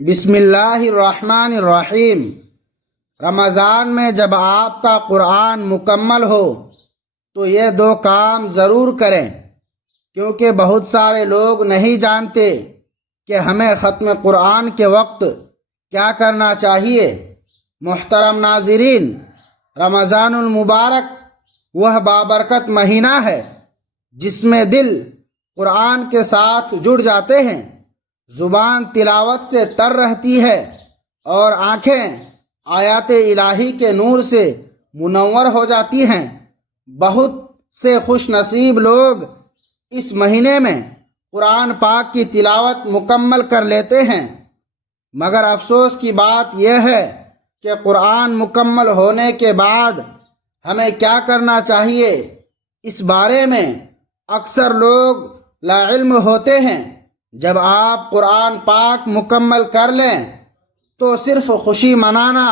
بسم اللہ الرحمن الرحیم۔ رمضان میں جب آپ کا قرآن مکمل ہو تو یہ دو کام ضرور کریں، کیونکہ بہت سارے لوگ نہیں جانتے کہ ہمیں ختم قرآن کے وقت کیا کرنا چاہیے۔ محترم ناظرین، رمضان المبارک وہ بابرکت مہینہ ہے جس میں دل قرآن کے ساتھ جڑ جاتے ہیں، زبان تلاوت سے تر رہتی ہے اور آنکھیں آیات الہی کے نور سے منور ہو جاتی ہیں۔ بہت سے خوش نصیب لوگ اس مہینے میں قرآن پاک کی تلاوت مکمل کر لیتے ہیں، مگر افسوس کی بات یہ ہے کہ قرآن مکمل ہونے کے بعد ہمیں کیا کرنا چاہیے، اس بارے میں اکثر لوگ لا علم ہوتے ہیں۔ جب آپ قرآن پاک مکمل کر لیں تو صرف خوشی منانا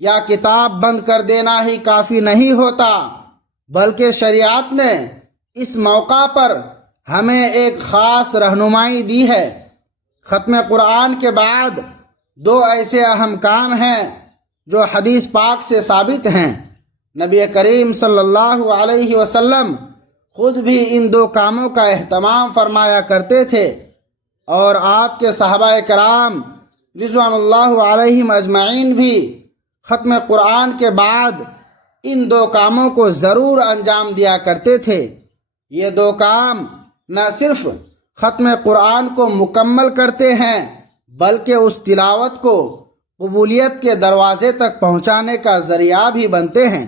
یا کتاب بند کر دینا ہی کافی نہیں ہوتا، بلکہ شریعت نے اس موقع پر ہمیں ایک خاص رہنمائی دی ہے۔ ختم قرآن کے بعد دو ایسے اہم کام ہیں جو حدیث پاک سے ثابت ہیں۔ نبی کریم صلی اللہ علیہ وسلم خود بھی ان دو کاموں کا اہتمام فرمایا کرتے تھے، اور آپ کے صحابہ کرام رضوان اللہ علیہم اجمعین بھی ختم قرآن کے بعد ان دو کاموں کو ضرور انجام دیا کرتے تھے۔ یہ دو کام نہ صرف ختم قرآن کو مکمل کرتے ہیں بلکہ اس تلاوت کو قبولیت کے دروازے تک پہنچانے کا ذریعہ بھی بنتے ہیں۔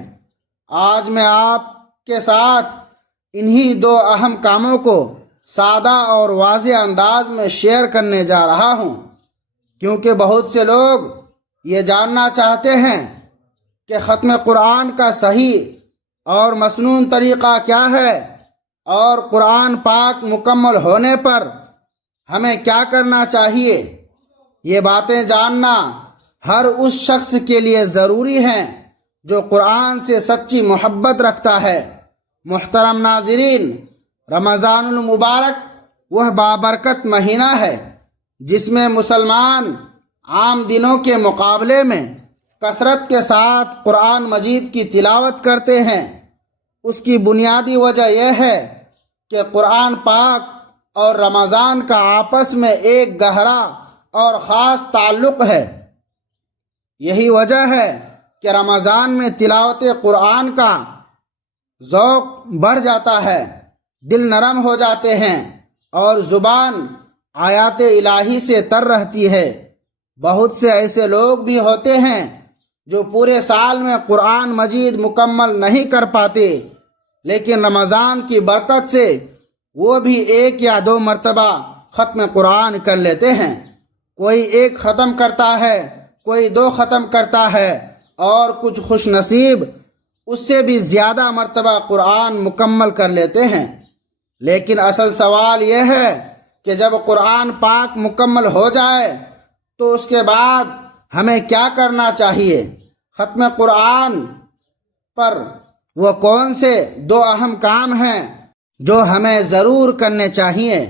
آج میں آپ کے ساتھ انہی دو اہم کاموں کو سادہ اور واضح انداز میں شیئر کرنے جا رہا ہوں، کیونکہ بہت سے لوگ یہ جاننا چاہتے ہیں کہ ختم قرآن کا صحیح اور مسنون طریقہ کیا ہے، اور قرآن پاک مکمل ہونے پر ہمیں کیا کرنا چاہیے۔ یہ باتیں جاننا ہر اس شخص کے لیے ضروری ہیں جو قرآن سے سچی محبت رکھتا ہے۔ محترم ناظرین، رمضان المبارک وہ بابرکت مہینہ ہے جس میں مسلمان عام دنوں کے مقابلے میں کثرت کے ساتھ قرآن مجید کی تلاوت کرتے ہیں۔ اس کی بنیادی وجہ یہ ہے کہ قرآن پاک اور رمضان کا آپس میں ایک گہرا اور خاص تعلق ہے۔ یہی وجہ ہے کہ رمضان میں تلاوت قرآن کا ذوق بڑھ جاتا ہے، دل نرم ہو جاتے ہیں اور زبان آیات الہی سے تر رہتی ہے۔ بہت سے ایسے لوگ بھی ہوتے ہیں جو پورے سال میں قرآن مجید مکمل نہیں کر پاتے، لیکن رمضان کی برکت سے وہ بھی ایک یا دو مرتبہ ختم قرآن کر لیتے ہیں۔ کوئی ایک ختم کرتا ہے، کوئی دو ختم کرتا ہے، اور کچھ خوش نصیب اس سے بھی زیادہ مرتبہ قرآن مکمل کر لیتے ہیں۔ لیکن اصل سوال یہ ہے کہ جب قرآن پاک مکمل ہو جائے تو اس کے بعد ہمیں کیا کرنا چاہیے۔ ختم قرآن پر وہ کون سے دو اہم کام ہیں جو ہمیں ضرور کرنے چاہیے۔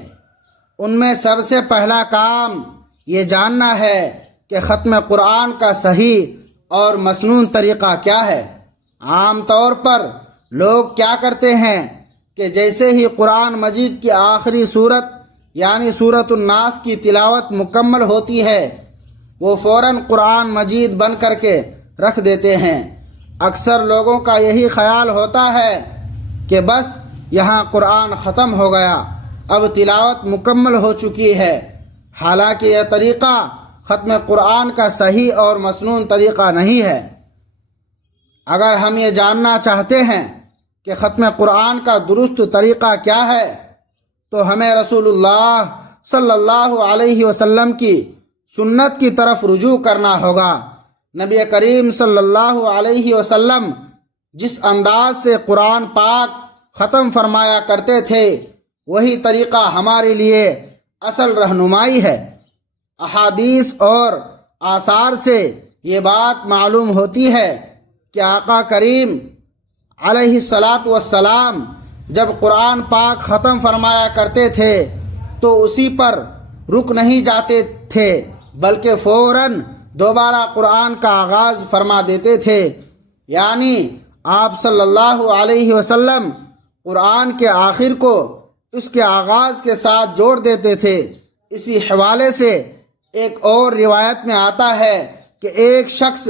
ان میں سب سے پہلا کام یہ جاننا ہے کہ ختم قرآن کا صحیح اور مسنون طریقہ کیا ہے۔ عام طور پر لوگ کیا کرتے ہیں کہ جیسے ہی قرآن مجید کی آخری صورت یعنی سورۃ الناس کی تلاوت مکمل ہوتی ہے وہ فوراً قرآن مجید بند کر کے رکھ دیتے ہیں۔ اکثر لوگوں کا یہی خیال ہوتا ہے کہ بس یہاں قرآن ختم ہو گیا، اب تلاوت مکمل ہو چکی ہے، حالانکہ یہ طریقہ ختم قرآن کا صحیح اور مسنون طریقہ نہیں ہے۔ اگر ہم یہ جاننا چاہتے ہیں کہ ختم قرآن کا درست طریقہ کیا ہے تو ہمیں رسول اللہ صلی اللہ علیہ وسلم کی سنت کی طرف رجوع کرنا ہوگا۔ نبی کریم صلی اللہ علیہ وسلم جس انداز سے قرآن پاک ختم فرمایا کرتے تھے وہی طریقہ ہمارے لیے اصل رہنمائی ہے۔ احادیث اور آثار سے یہ بات معلوم ہوتی ہے کہ آقا کریم علیہ الصلاۃ والسلام جب قرآن پاک ختم فرمایا کرتے تھے تو اسی پر رک نہیں جاتے تھے بلکہ فوراً دوبارہ قرآن کا آغاز فرما دیتے تھے، یعنی آپ صلی اللہ علیہ وسلم قرآن کے آخر کو اس کے آغاز کے ساتھ جوڑ دیتے تھے۔ اسی حوالے سے ایک اور روایت میں آتا ہے کہ ایک شخص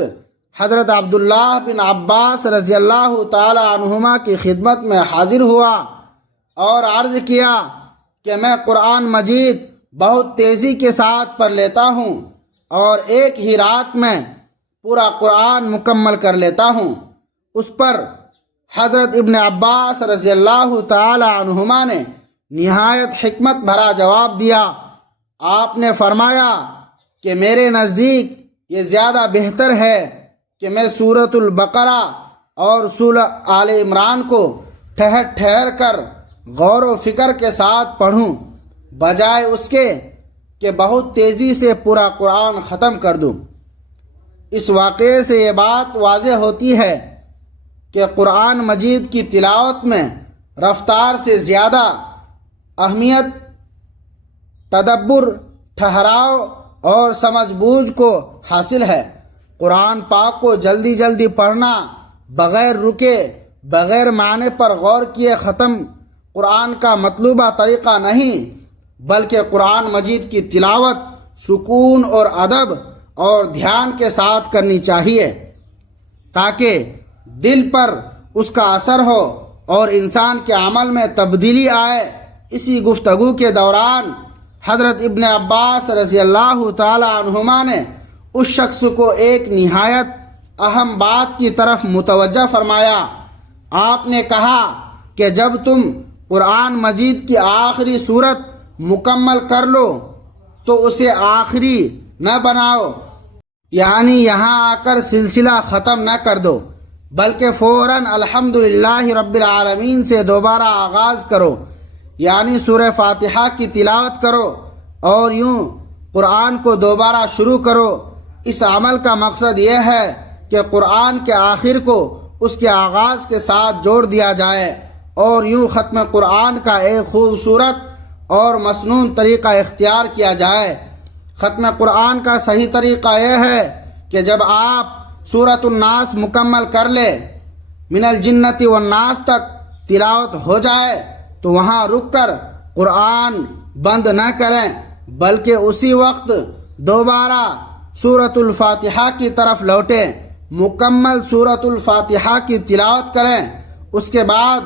حضرت عبداللہ بن عباس رضی اللہ تعالی عنہما کی خدمت میں حاضر ہوا اور عرض کیا کہ میں قرآن مجید بہت تیزی کے ساتھ پڑھ لیتا ہوں اور ایک ہی رات میں پورا قرآن مکمل کر لیتا ہوں۔ اس پر حضرت ابن عباس رضی اللہ تعالی عنہما نے نہایت حکمت بھرا جواب دیا۔ آپ نے فرمایا کہ میرے نزدیک یہ زیادہ بہتر ہے کہ میں سورۃ البقرہ اور سورہ آل عمران کو ٹھہر ٹھہر کر غور و فکر کے ساتھ پڑھوں، بجائے اس کے کہ بہت تیزی سے پورا قرآن ختم کر دوں۔ اس واقعے سے یہ بات واضح ہوتی ہے کہ قرآن مجید کی تلاوت میں رفتار سے زیادہ اہمیت تدبر، ٹھہراؤ اور سمجھ بوجھ کو حاصل ہے۔ قرآن پاک کو جلدی جلدی پڑھنا، بغیر رکے، بغیر معنی پر غور کیے ختم قرآن کا مطلوبہ طریقہ نہیں، بلکہ قرآن مجید کی تلاوت سکون اور ادب اور دھیان کے ساتھ کرنی چاہیے تاکہ دل پر اس کا اثر ہو اور انسان کے عمل میں تبدیلی آئے۔ اسی گفتگو کے دوران حضرت ابن عباس رضی اللہ تعالی عنہما نے اس شخص کو ایک نہایت اہم بات کی طرف متوجہ فرمایا۔ آپ نے کہا کہ جب تم قرآن مجید کی آخری سورت مکمل کر لو تو اسے آخری نہ بناؤ، یعنی یہاں آ کر سلسلہ ختم نہ کر دو، بلکہ فوراً الحمدللہ رب العالمین سے دوبارہ آغاز کرو، یعنی سورہ فاتحہ کی تلاوت کرو اور یوں قرآن کو دوبارہ شروع کرو۔ اس عمل کا مقصد یہ ہے کہ قرآن کے آخر کو اس کے آغاز کے ساتھ جوڑ دیا جائے اور یوں ختم قرآن کا ایک خوبصورت اور مسنون طریقہ اختیار کیا جائے۔ ختم قرآن کا صحیح طریقہ یہ ہے کہ جب آپ سورۃ الناس مکمل کر لے، من الجنۃ والناس تک تلاوت ہو جائے تو وہاں رک کر قرآن بند نہ کریں، بلکہ اسی وقت دوبارہ سورۃ الفاتحہ کی طرف لوٹیں، مکمل سورۃ الفاتحہ کی تلاوت کریں، اس کے بعد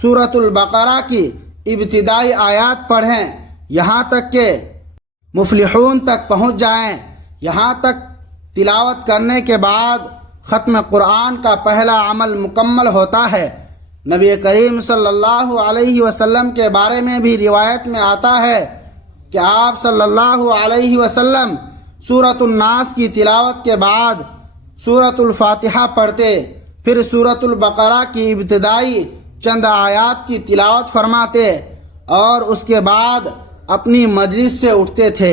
سورۃ البقرہ کی ابتدائی آیات پڑھیں یہاں تک کہ مفلحون تک پہنچ جائیں۔ یہاں تک تلاوت کرنے کے بعد ختم قرآن کا پہلا عمل مکمل ہوتا ہے۔ نبی کریم صلی اللہ علیہ وسلم کے بارے میں بھی روایت میں آتا ہے کہ آپ صلی اللہ علیہ وسلم سورۃ الناس کی تلاوت کے بعد سورۃ الفاتحہ پڑھتے، پھر سورۃ البقرہ کی ابتدائی چند آیات کی تلاوت فرماتے اور اس کے بعد اپنی مجلس سے اٹھتے تھے۔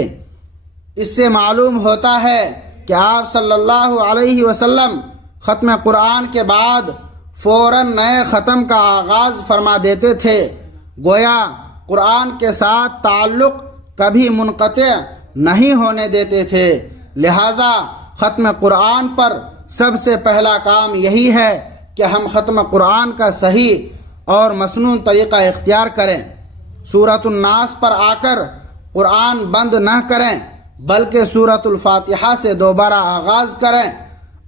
اس سے معلوم ہوتا ہے کہ آپ صلی اللہ علیہ وسلم ختم قرآن کے بعد فوراً نئے ختم کا آغاز فرما دیتے تھے، گویا قرآن کے ساتھ تعلق کبھی منقطع نہیں ہونے دیتے تھے۔ لہٰذا ختم قرآن پر سب سے پہلا کام یہی ہے کہ ہم ختم قرآن کا صحیح اور مسنون طریقہ اختیار کریں۔ سورۃ الناس پر آ کر قرآن بند نہ کریں، بلکہ سورۃ الفاتحہ سے دوبارہ آغاز کریں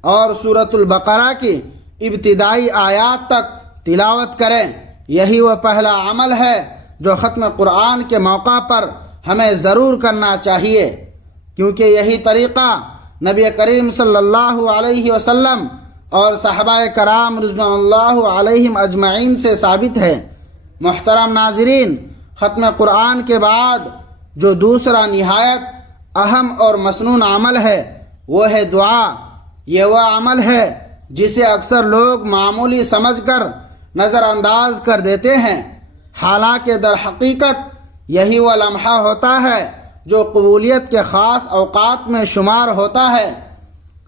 اور سورۃ البقرہ کی ابتدائی آیات تک تلاوت کریں۔ یہی وہ پہلا عمل ہے جو ختم قرآن کے موقع پر ہمیں ضرور کرنا چاہیے، کیونکہ یہی طریقہ نبی کریم صلی اللہ علیہ وسلم اور صحابہ کرام رضوان اللہ علیہم اجمعین سے ثابت ہے۔ محترم ناظرین، ختم قرآن کے بعد جو دوسرا نہایت اہم اور مسنون عمل ہے وہ ہے دعا۔ یہ وہ عمل ہے جسے اکثر لوگ معمولی سمجھ کر نظر انداز کر دیتے ہیں، حالانکہ در حقیقت یہی وہ لمحہ ہوتا ہے جو قبولیت کے خاص اوقات میں شمار ہوتا ہے۔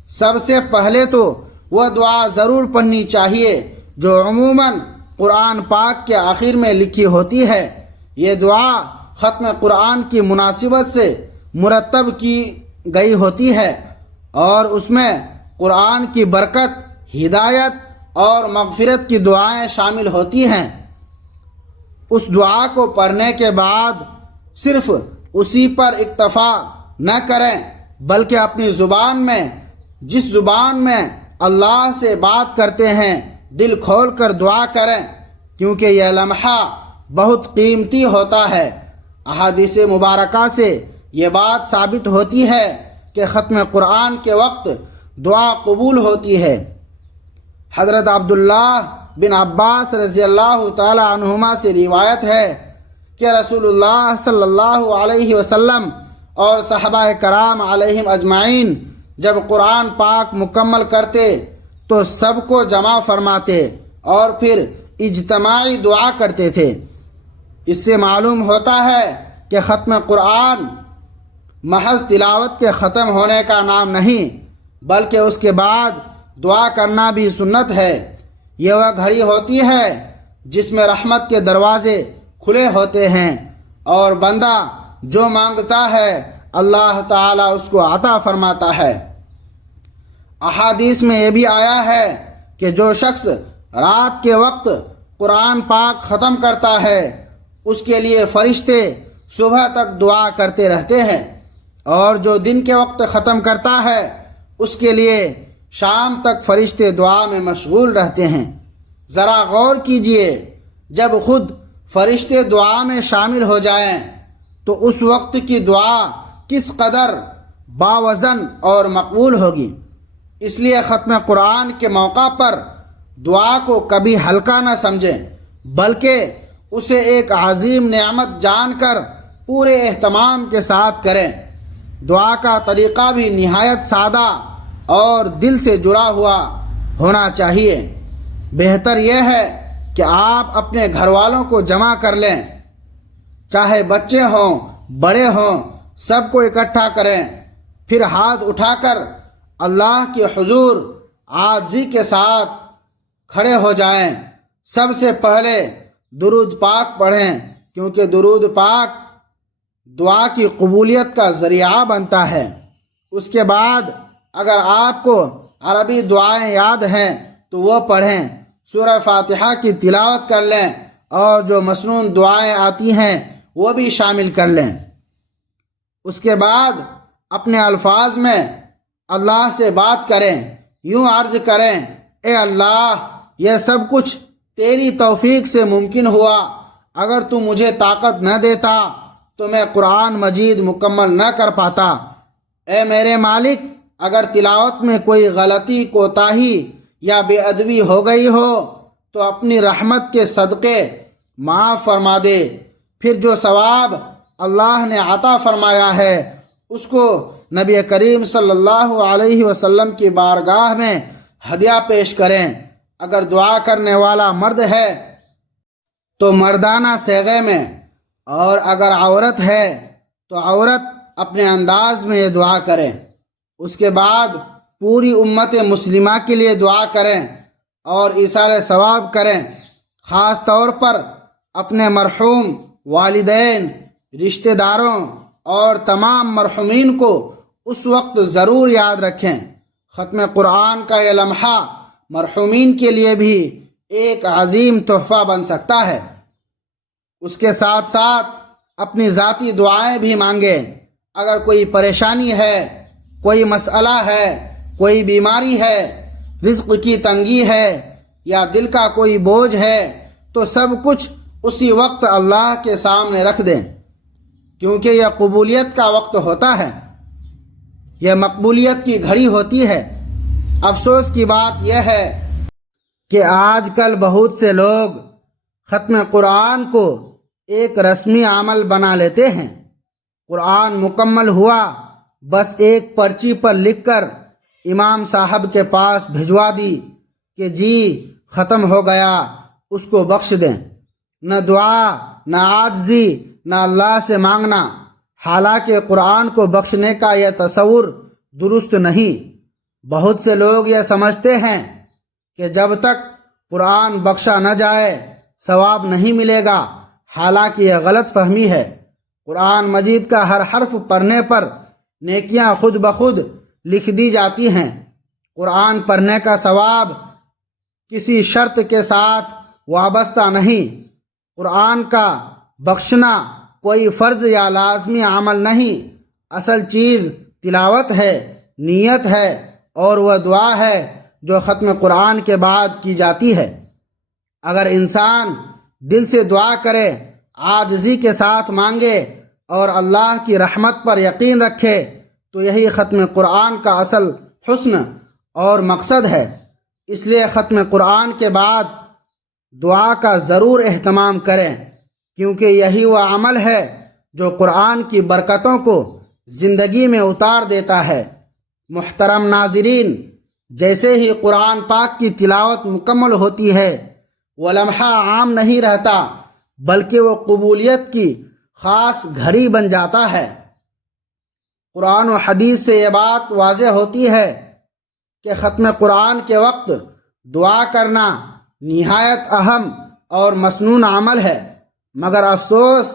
سب سے پہلے تو وہ دعا ضرور پڑھنی چاہیے جو عموماً قرآن پاک کے آخر میں لکھی ہوتی ہے۔ یہ دعا ختم قرآن کی مناسبت سے مرتب کی گئی ہوتی ہے اور اس میں قرآن کی برکت، ہدایت اور مغفرت کی دعائیں شامل ہوتی ہیں۔ اس دعا کو پڑھنے کے بعد صرف اسی پر اکتفا نہ کریں، بلکہ اپنی زبان میں، جس زبان میں اللہ سے بات کرتے ہیں، دل کھول کر دعا کریں، کیونکہ یہ لمحہ بہت قیمتی ہوتا ہے۔ احادیث مبارکہ سے یہ بات ثابت ہوتی ہے کہ ختم قرآن کے وقت دعا قبول ہوتی ہے۔ حضرت عبداللہ بن عباس رضی اللہ تعالی عنہما سے روایت ہے کہ رسول اللہ صلی اللہ علیہ وسلم اور صحابہ کرام علیہم اجمعین جب قرآن پاک مکمل کرتے تو سب کو جمع فرماتے اور پھر اجتماعی دعا کرتے تھے۔ اس سے معلوم ہوتا ہے کہ ختم قرآن محض تلاوت کے ختم ہونے کا نام نہیں، بلکہ اس کے بعد دعا کرنا بھی سنت ہے۔ یہ وہ گھڑی ہوتی ہے جس میں رحمت کے دروازے کھلے ہوتے ہیں اور بندہ جو مانگتا ہے اللہ تعالیٰ اس کو عطا فرماتا ہے۔ احادیث میں یہ بھی آیا ہے کہ جو شخص رات کے وقت قرآن پاک ختم کرتا ہے اس کے لیے فرشتے صبح تک دعا کرتے رہتے ہیں، اور جو دن کے وقت ختم کرتا ہے اس کے لیے شام تک فرشتے دعا میں مشغول رہتے ہیں۔ ذرا غور کیجئے، جب خود فرشتے دعا میں شامل ہو جائیں تو اس وقت کی دعا کس قدر باوزن اور مقبول ہوگی۔ اس لیے ختم قرآن کے موقع پر دعا کو کبھی ہلکا نہ سمجھیں، بلکہ اسے ایک عظیم نعمت جان کر پورے اہتمام کے ساتھ کریں۔ دعا کا طریقہ بھی نہایت سادہ اور دل سے جڑا ہوا ہونا چاہیے۔ بہتر یہ ہے کہ آپ اپنے گھر والوں کو جمع کر لیں، چاہے بچے ہوں بڑے ہوں، سب کو اکٹھا کریں، پھر ہاتھ اٹھا کر اللہ کے حضور عاجزی کے ساتھ کھڑے ہو جائیں۔ سب سے پہلے درود پاک پڑھیں، کیونکہ درود پاک دعا کی قبولیت کا ذریعہ بنتا ہے۔ اس کے بعد اگر آپ کو عربی دعائیں یاد ہیں تو وہ پڑھیں، سورہ فاتحہ کی تلاوت کر لیں، اور جو مسنون دعائیں آتی ہیں وہ بھی شامل کر لیں۔ اس کے بعد اپنے الفاظ میں اللہ سے بات کریں، یوں عرض کریں، اے اللہ، یہ سب کچھ تیری توفیق سے ممکن ہوا، اگر تو مجھے طاقت نہ دیتا تو میں قرآن مجید مکمل نہ کر پاتا۔ اے میرے مالک، اگر تلاوت میں کوئی غلطی، کوتاہی یا بے ادبی ہو گئی ہو تو اپنی رحمت کے صدقے معاف فرما دے، پھر جو ثواب اللہ نے عطا فرمایا ہے اس کو نبی کریم صلی اللہ علیہ وسلم کی بارگاہ میں ہدیہ پیش کریں۔ اگر دعا کرنے والا مرد ہے تو مردانہ صیغے میں، اور اگر عورت ہے تو عورت اپنے انداز میں یہ دعا کریں۔ اس کے بعد پوری امت مسلمہ کے لیے دعا کریں اور ایصال ثواب کریں۔ خاص طور پر اپنے مرحوم والدین، رشتہ داروں اور تمام مرحومین کو اس وقت ضرور یاد رکھیں۔ ختم قرآن کا یہ لمحہ مرحومین کے لیے بھی ایک عظیم تحفہ بن سکتا ہے۔ اس کے ساتھ ساتھ اپنی ذاتی دعائیں بھی مانگیں۔ اگر کوئی پریشانی ہے، کوئی مسئلہ ہے، کوئی بیماری ہے، رزق کی تنگی ہے یا دل کا کوئی بوجھ ہے تو سب کچھ اسی وقت اللہ کے سامنے رکھ دیں، کیونکہ یہ قبولیت کا وقت ہوتا ہے، یہ مقبولیت کی گھڑی ہوتی ہے۔ افسوس کی بات یہ ہے کہ آج کل بہت سے لوگ ختم قرآن کو ایک رسمی عمل بنا لیتے ہیں۔ قرآن مکمل ہوا، بس ایک پرچی پر لکھ کر امام صاحب کے پاس بھجوا دی کہ جی ختم ہو گیا، اس کو بخش دیں۔ نہ دعا، نہ عاجزی، نہ اللہ سے مانگنا۔ حالانکہ قرآن کو بخشنے کا یہ تصور درست نہیں۔ بہت سے لوگ یہ سمجھتے ہیں کہ جب تک قرآن بخشا نہ جائے ثواب نہیں ملے گا، حالانکہ یہ غلط فہمی ہے۔ قرآن مجید کا ہر حرف پڑھنے پر نیکیاں خود بخود لکھ دی جاتی ہیں۔ قرآن پڑھنے کا ثواب کسی شرط کے ساتھ وابستہ نہیں۔ قرآن کا بخشنا کوئی فرض یا لازمی عمل نہیں، اصل چیز تلاوت ہے، نیت ہے، اور وہ دعا ہے جو ختم قرآن کے بعد کی جاتی ہے۔ اگر انسان دل سے دعا کرے، عاجزی کے ساتھ مانگے اور اللہ کی رحمت پر یقین رکھے تو یہی ختم قرآن کا اصل حسن اور مقصد ہے۔ اس لیے ختم قرآن کے بعد دعا کا ضرور اہتمام کریں، کیونکہ یہی وہ عمل ہے جو قرآن کی برکتوں کو زندگی میں اتار دیتا ہے۔ محترم ناظرین، جیسے ہی قرآن پاک کی تلاوت مکمل ہوتی ہے، وہ لمحہ عام نہیں رہتا بلکہ وہ قبولیت کی خاص گھڑی بن جاتا ہے۔ قرآن و حدیث سے یہ بات واضح ہوتی ہے کہ ختم قرآن کے وقت دعا کرنا نہایت اہم اور مسنون عمل ہے، مگر افسوس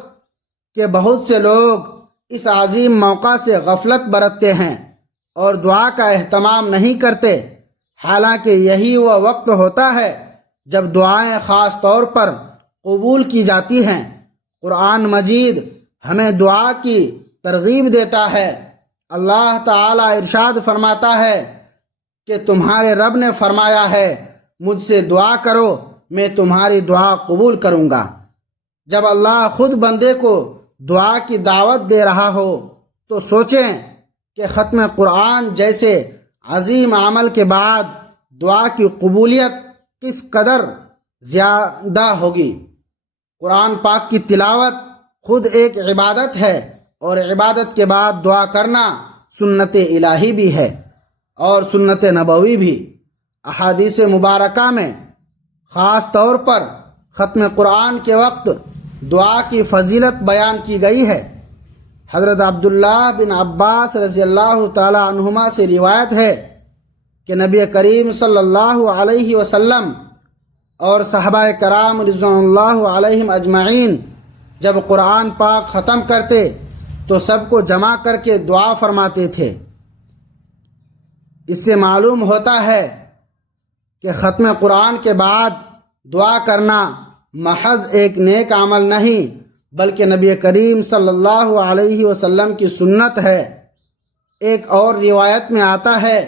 کہ بہت سے لوگ اس عظیم موقع سے غفلت برتتے ہیں اور دعا کا اہتمام نہیں کرتے، حالانکہ یہی وہ وقت ہوتا ہے جب دعائیں خاص طور پر قبول کی جاتی ہیں۔ قرآن مجید ہمیں دعا کی ترغیب دیتا ہے۔ اللہ تعالیٰ ارشاد فرماتا ہے کہ تمہارے رب نے فرمایا ہے، مجھ سے دعا کرو میں تمہاری دعا قبول کروں گا۔ جب اللہ خود بندے کو دعا کی دعوت دے رہا ہو تو سوچیں کہ ختم قرآن جیسے عظیم عمل کے بعد دعا کی قبولیت کس قدر زیادہ ہوگی۔ قرآن پاک کی تلاوت خود ایک عبادت ہے، اور عبادت کے بعد دعا کرنا سنت الہی بھی ہے اور سنت نبوی بھی۔ احادیث مبارکہ میں خاص طور پر ختم قرآن کے وقت دعا کی فضیلت بیان کی گئی ہے۔ حضرت عبداللہ بن عباس رضی اللہ تعالی عنہما سے روایت ہے کہ نبی کریم صلی اللہ علیہ وسلم اور صحابہ کرام رضوان اللہ علیہم اجمعین جب قرآن پاک ختم کرتے تو سب کو جمع کر کے دعا فرماتے تھے۔ اس سے معلوم ہوتا ہے کہ ختم قرآن کے بعد دعا کرنا محض ایک نیک عمل نہیں بلکہ نبی کریم صلی اللہ علیہ وسلم کی سنت ہے۔ ایک اور روایت میں آتا ہے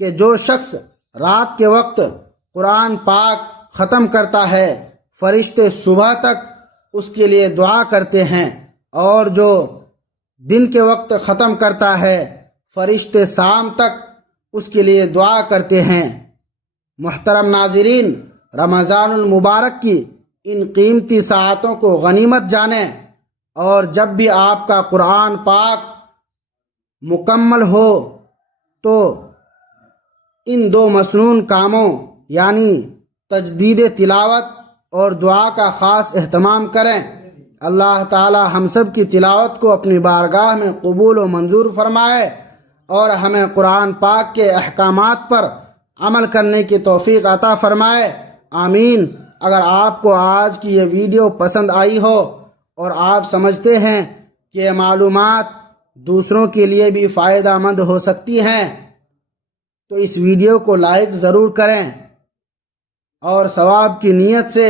کہ جو شخص رات کے وقت قرآن پاک ختم کرتا ہے، فرشتے صبح تک اس کے لیے دعا کرتے ہیں، اور جو دن کے وقت ختم کرتا ہے، فرشتے شام تک اس کے لیے دعا کرتے ہیں۔ محترم ناظرین، رمضان المبارک کی ان قیمتی ساعتوں کو غنیمت جانیں، اور جب بھی آپ کا قرآن پاک مکمل ہو تو ان دو مسنون کاموں یعنی تجدید تلاوت اور دعا کا خاص اہتمام کریں۔ اللہ تعالی ہم سب کی تلاوت کو اپنی بارگاہ میں قبول و منظور فرمائے اور ہمیں قرآن پاک کے احکامات پر عمل کرنے کی توفیق عطا فرمائے، آمین۔ اگر آپ کو آج کی یہ ویڈیو پسند آئی ہو اور آپ سمجھتے ہیں کہ یہ معلومات دوسروں کے لیے بھی فائدہ مند ہو سکتی ہیں تو اس ویڈیو کو لائک ضرور کریں، اور ثواب کی نیت سے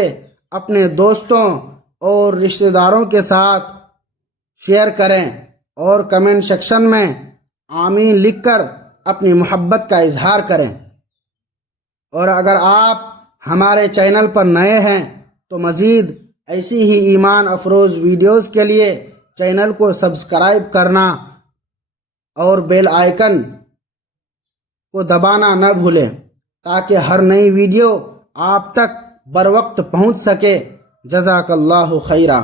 اپنے دوستوں اور رشتہ داروں کے ساتھ شیئر کریں، اور کمنٹ سیکشن میں آمین لکھ کر اپنی محبت کا اظہار کریں۔ اور اگر آپ ہمارے چینل پر نئے ہیں تو مزید ایسی ہی ایمان افروز ویڈیوز کے لیے چینل کو سبسکرائب کرنا اور بیل آئیکن کو دبانا نہ بھولیں تاکہ ہر نئی ویڈیو آپ تک بروقت پہنچ سکے۔ جزاک اللہ خیرہ۔